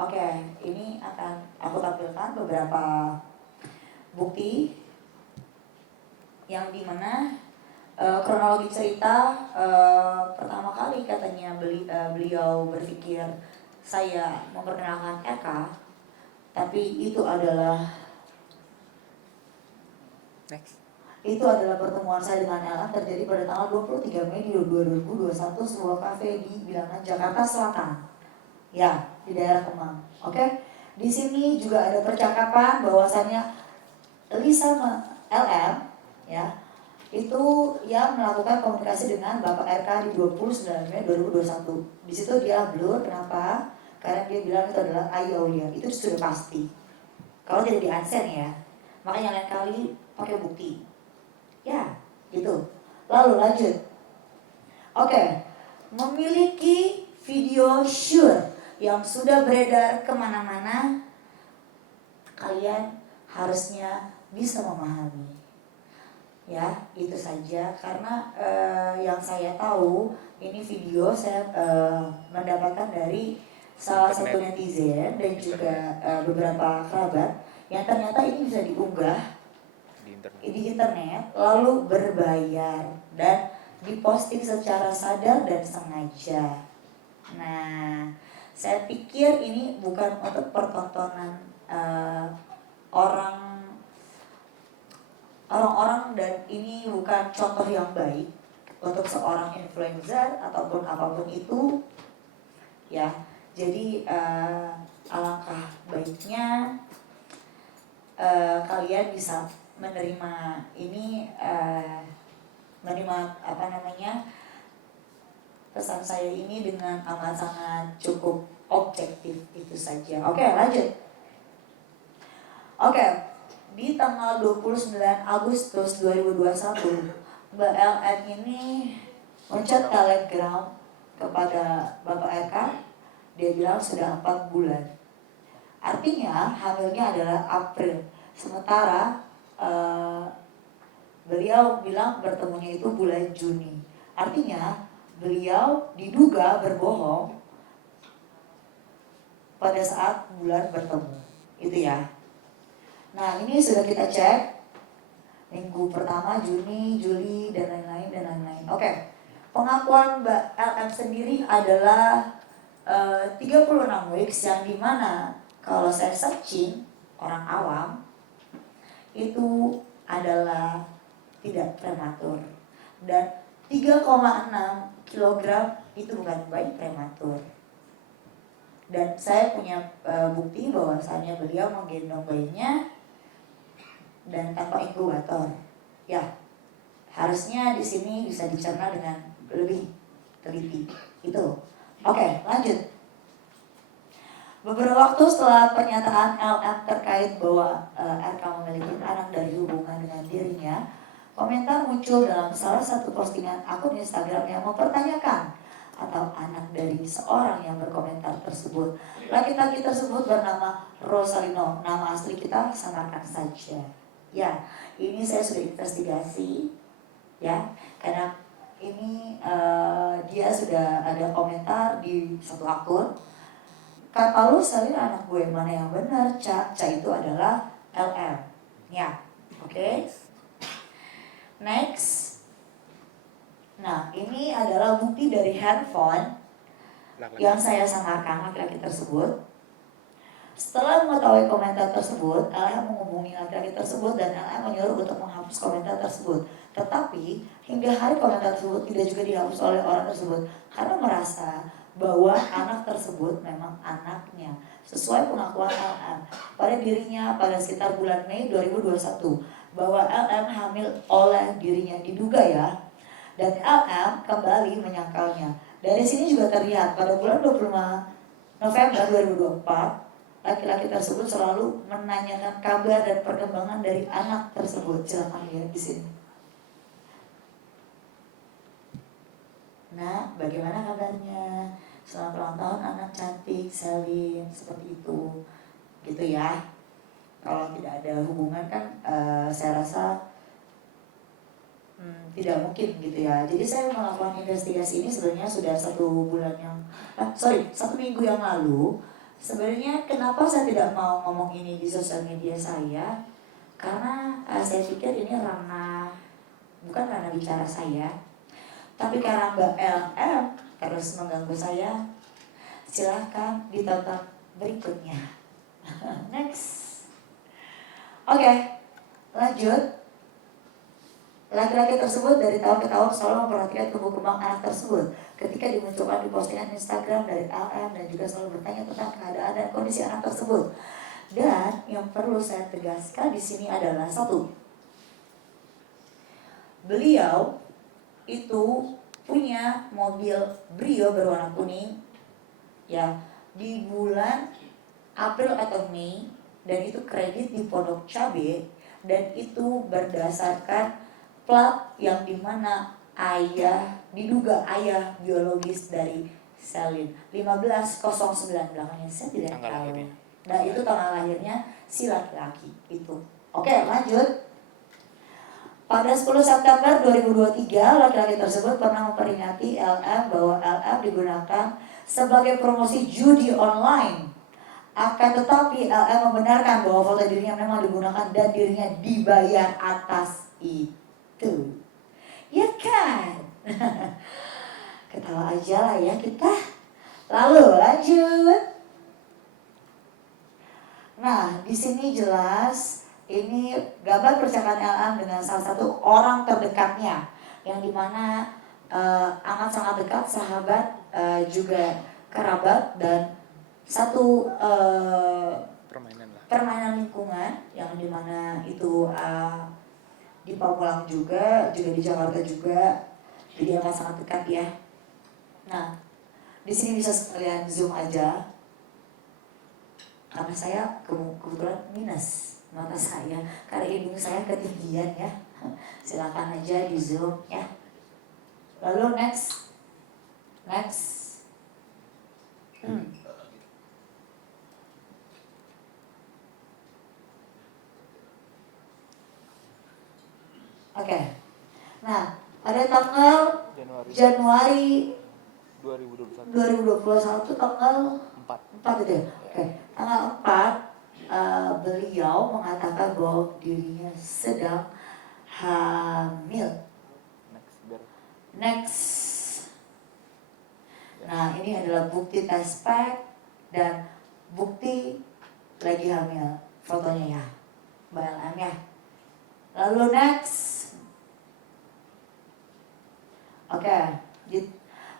Oke, ini akan aku tampilkan beberapa bukti yang dimana kronologi cerita pertama kali katanya beliau berpikir saya memperkenalkan Eka, tapi itu adalah pertemuan saya dengan Ella terjadi pada tanggal 23 Mei 2021 sebuah kafe di Bilangan Jakarta Selatan. Ya, di daerah Kemang. Oke. Di sini juga ada percakapan bahwasannya Lisa LM ya, itu yang melakukan komunikasi dengan Bapak RK di 29 Mei 2021. Di situ dia blur, kenapa? Karena dia bilang itu adalah Ayu Aulia. Itu sudah pasti. Kalau tidak di unsend ya. Makanya lain kali pakai bukti. Ya, gitu. Lalu lanjut. Oke. Memiliki video sure yang sudah beredar kemana-mana, kalian harusnya bisa memahami. Ya, itu saja. Karena yang saya tahu, ini video saya mendapatkan dari salah satu netizen dan juga beberapa kerabat yang ternyata ini bisa diunggah di internet lalu berbayar dan diposting secara sadar dan sengaja. Nah, saya pikir ini bukan untuk pertontonan orang-orang dan ini bukan contoh yang baik untuk seorang influencer ataupun apapun itu ya. Jadi alangkah baiknya kalian bisa menerima ini, menerima pesan saya ini dengan amat sangat cukup objektif, itu saja. Oke, lanjut. Oke, di tanggal 29 Agustus 2021 Mbak LN ini mencet telegram kepada Bapak Eka. Dia bilang sudah 4 bulan. Artinya hamilnya adalah April. Sementara beliau bilang bertemunya itu bulan Juni. Artinya beliau diduga berbohong pada saat bulan bertemu. Itu ya. Nah, ini sudah kita cek minggu pertama, Juni, Juli, dan lain-lain. Oke. Pengakuan Mbak LM sendiri adalah 36 weeks, yang dimana kalau saya searching orang awam itu adalah tidak prematur, dan 3,6 kg itu bukan bayi prematur. Dan saya punya bukti bahwasannya beliau menggendong bayinya dan tanpa inkubator. Ya, harusnya di sini bisa dicerna dengan lebih teliti. Itu. Oke, lanjut. Beberapa waktu setelah pernyataan LM terkait bahwa RK memiliki anak dari hubungan dengan dirinya, komentar muncul dalam salah satu postingan akun Instagram yang mempertanyakan atau anak dari seorang yang berkomentar tersebut. Laki-laki tersebut bernama Rosalino, nama asli kita samakan saja. Ya, ini saya sudah investigasi, ya, karena ini dia sudah ada komentar di satu akun. Kata lu salin anak gue mana yang benar, Ca itu adalah LM. Ya, oke. Next. Nah, ini adalah bukti dari handphone yang saya samarkan laki-laki tersebut. Setelah mengetahui komentar tersebut, LM menghubungi laki-laki tersebut dan LM menyuruh untuk menghapus komentar tersebut. Tetapi hingga hari komentar tersebut tidak juga dihapus oleh orang tersebut karena merasa bahwa anak tersebut memang anaknya sesuai pengakuan LM pada dirinya pada sekitar bulan Mei 2021 bahwa LM hamil oleh dirinya diduga ya, dan LM kembali menyangkalnya. Dari sini juga terlihat pada bulan 25 November 2024 laki-laki tersebut selalu menanyakan kabar dan perkembangan dari anak tersebut. Silakan lihat di sini. Nah, bagaimana kabarnya? Selamat ulang tahun anak cantik, Selin, seperti itu, gitu ya. Kalau tidak ada hubungan kan, saya rasa tidak mungkin gitu ya. Jadi saya melakukan investigasi ini sebenarnya sudah 1 minggu yang lalu. Sebenarnya kenapa saya tidak mau ngomong ini di sosial media saya? Karena saya pikir ini bukan ranah bicara saya. Tapi karena Mbak LM terus mengganggu saya, silahkan ditonton berikutnya. Next. Oke, lanjut. Laki-laki tersebut dari tahun ke tahun selalu memperhatikan tumbuh kembang anak tersebut. Ketika dimunculkan di postingan Instagram dari LM dan juga selalu bertanya tentang keadaan dan kondisi anak tersebut. Dan yang perlu saya tegaskan di sini adalah satu, beliau itu punya mobil Brio berwarna kuning, ya, di bulan April atau Mei, dan itu kredit di Pondok Cabe, dan itu berdasarkan plat yang dimana diduga ayah biologis dari Selin 1509 belakangnya saya tidak tahu. Nah itu tanggal lahirnya si laki-laki itu. Oke, lanjut. Pada 10 September 2023, laki-laki tersebut pernah memperingati LM bahwa LM digunakan sebagai promosi judi online. Akan tetapi LM membenarkan bahwa foto dirinya memang digunakan dan dirinya dibayar atas itu. Ya kan? Ketawa aja lah ya kita. Lalu lanjut. Nah, di sini jelas ini gambar percakapan LM dengan salah satu orang terdekatnya, yang dimana amat sangat dekat, sahabat, juga kerabat, dan satu permainan lingkungan yang dimana itu di Pamulang juga di Jakarta juga, jadi amat sangat dekat ya. Nah, di sini bisa sekalian zoom aja, karena saya kebetulan minus mata saya, karena hidung saya ketinggian ya. Silakan aja di zoom ya. Lalu next. Oke. Nah, pada tanggal Januari 2021 tanggal 4 itu ya. Oke. Tanggal 4 beliau mengatakan bahwa dirinya sedang hamil. Next. Nah, ini adalah bukti tes pack dan bukti lagi hamil, fotonya ya, Mbak LM ya. Lalu next. Oke,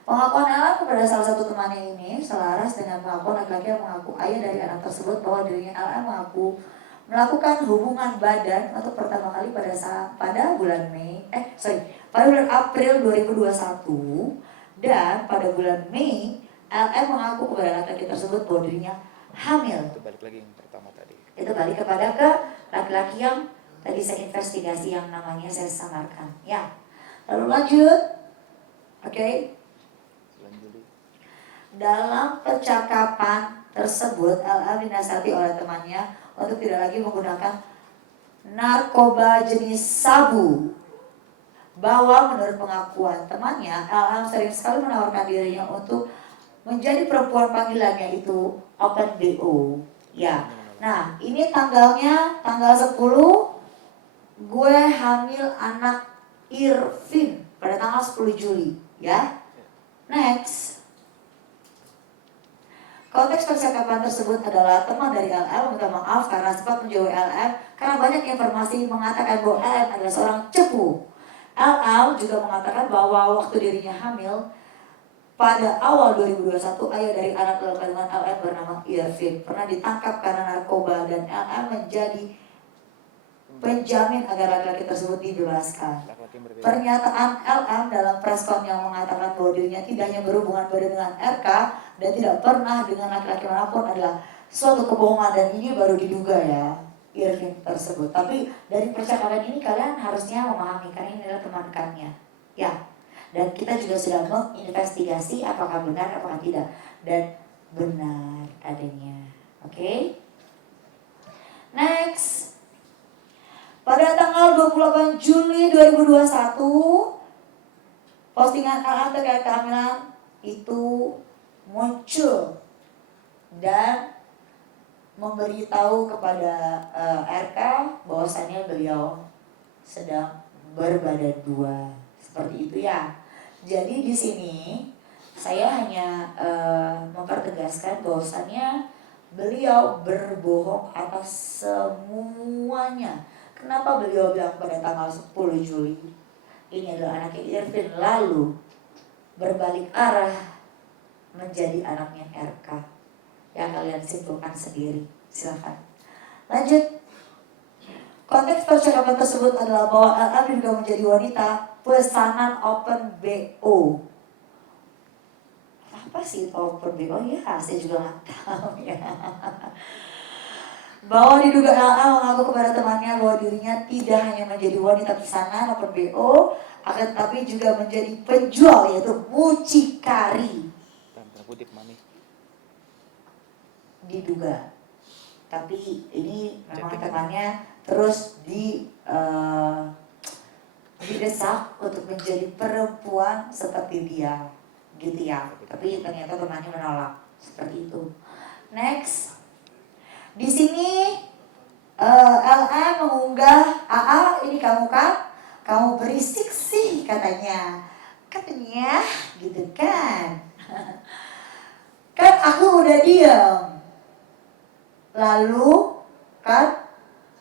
pengakuan LM kepada salah satu temannya ini selaras dengan pengakuan laki-laki yang mengaku ayah dari anak tersebut bahwa dirinya LM mengaku melakukan hubungan badan untuk pertama kali pada bulan April 2021, dan pada bulan Mei LM mengaku kepada laki-laki tersebut bahwa dirinya hamil. Itu balik lagi yang pertama tadi. Itu balik kepada ke laki-laki yang tadi saya investigasi yang namanya saya samarkan. Ya, lalu lanjut. Oke. Dalam percakapan tersebut, LM dinasihati oleh temannya untuk tidak lagi menggunakan narkoba jenis sabu. Bahwa menurut pengakuan temannya, LM sering sekali menawarkan dirinya untuk menjadi perempuan panggilannya itu open BO. Ya. Nah, ini tanggalnya tanggal 10, gue hamil anak Irvin pada tanggal 10 Juli. Ya, next. Konteks percakapan tersebut adalah teman dari LM meminta maaf karena sempat menjauhi LM karena banyak informasi mengatakan bahwa LM adalah seorang cepu. LM juga mengatakan bahwa waktu dirinya hamil pada awal 2021, ayah dari anak kandungan LM bernama Irvin pernah ditangkap karena narkoba, dan LM menjadi penjamin agar laki-laki tersebut dibebaskan. Pernyataan LM dalam preskon yang mengatakan bahwa dirinya tidak hanya berhubungan badan dengan RK dan tidak pernah dengan laki-laki manapun adalah suatu kebohongan, dan ini baru diduga ya Irvin tersebut. Tapi dari percakapan ini kalian harusnya memahami karena ini adalah teman dekatnya. Ya. Dan kita juga sudah menginvestigasi apakah benar apakah tidak, dan benar adanya. Oke. Next. Pada tanggal 28 Juli 2021, postingan LM terkait kehamilan itu muncul, dan memberitahu kepada RK bahwasannya beliau sedang berbadan dua, seperti itu ya. Jadi di sini saya hanya mempertegaskan bahwasannya beliau berbohong atas semuanya. Kenapa beliau bilang pada tanggal 10 Juli ini adalah anaknya Irfin, lalu berbalik arah menjadi anaknya RK? Ya kalian simpulkan sendiri, silahkan. Lanjut. Konteks percakapan tersebut adalah bahwa LM juga menjadi wanita pesanan open BO. Apa sih open BO? Ya saya juga nggak tahu ya. Bahwa diduga LM mengaku kepada temannya bahwa dirinya tidak hanya menjadi wanita pesanan open BO, akan tetapi juga menjadi penjual, yaitu mucikari. Diduga, tapi ini memang temannya terus didesak untuk menjadi perempuan seperti dia, gitu ya. Tapi ternyata temannya menolak, seperti itu. Next, di sini LM mengunggah, AA ini kamu kan, kamu berisik sih katanya, gitu kan. Kan aku udah diam. Lalu kan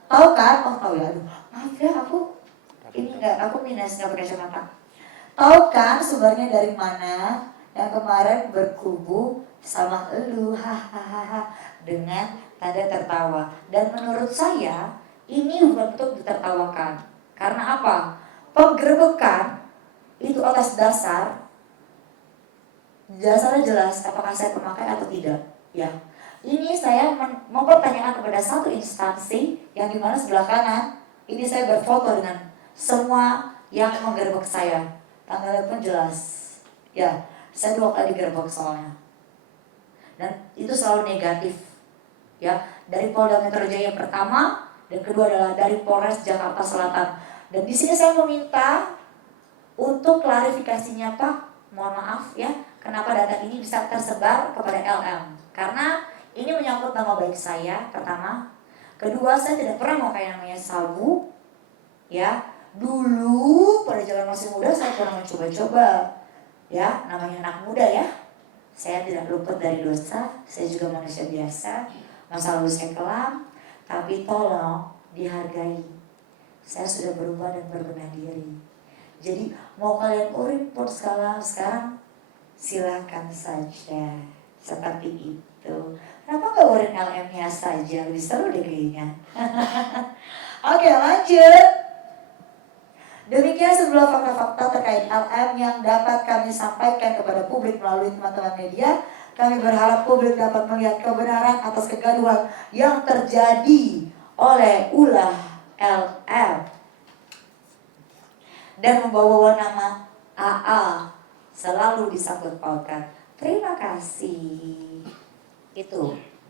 tahu kan? Oh tahu ya. Aduh, maaf ya aku minus nggak pakai kacamata. Tahu kan sumbernya dari mana? Yang kemarin berkubu sama elu, hahaha, dengan tanda tertawa. Dan menurut saya ini bukan untuk ditertawakan. Karena apa? Penggerbekan itu atas dasarnya jelas apakah saya pemakai atau tidak, ya. Ini saya mempertanyakan kepada satu instansi yang dimana sebelah kanan ini saya berfoto dengan semua yang menggerbek saya. Tanggalnya pun jelas. Ya, saya 2 kali digerbek soalnya. Dan itu selalu negatif. Ya, dari Polda Metro Jaya pertama dan kedua adalah dari Polres Jakarta Selatan. Dan di sini saya meminta untuk klarifikasinya Pak, mohon maaf ya, kenapa data ini bisa tersebar kepada LM? Karena ini menyangkut nama baik saya, pertama. Kedua, saya tidak pernah mau kayak namanya sabu. Ya, dulu pada zaman masih muda saya pernah mencoba-coba. Ya, namanya anak muda ya. Saya tidak luput dari dosa, saya juga manusia biasa. Masa lalu saya kelam, tapi tolong dihargai. Saya sudah berubah dan berbenah diri. Jadi mau kalian urip pun sekarang silakan saja, seperti itu. Kenapa gak urin LM-nya saja? Lebih seru deh kayaknya. Oke, lanjut. Demikian sejumlah fakta-fakta terkait LM yang dapat kami sampaikan kepada publik melalui teman-teman media. Kami berharap publik dapat melihat kebenaran atas kegaduhan yang terjadi oleh ulah LM dan membawa nama AA selalu disangkut pautkan. Terima kasih. Itu.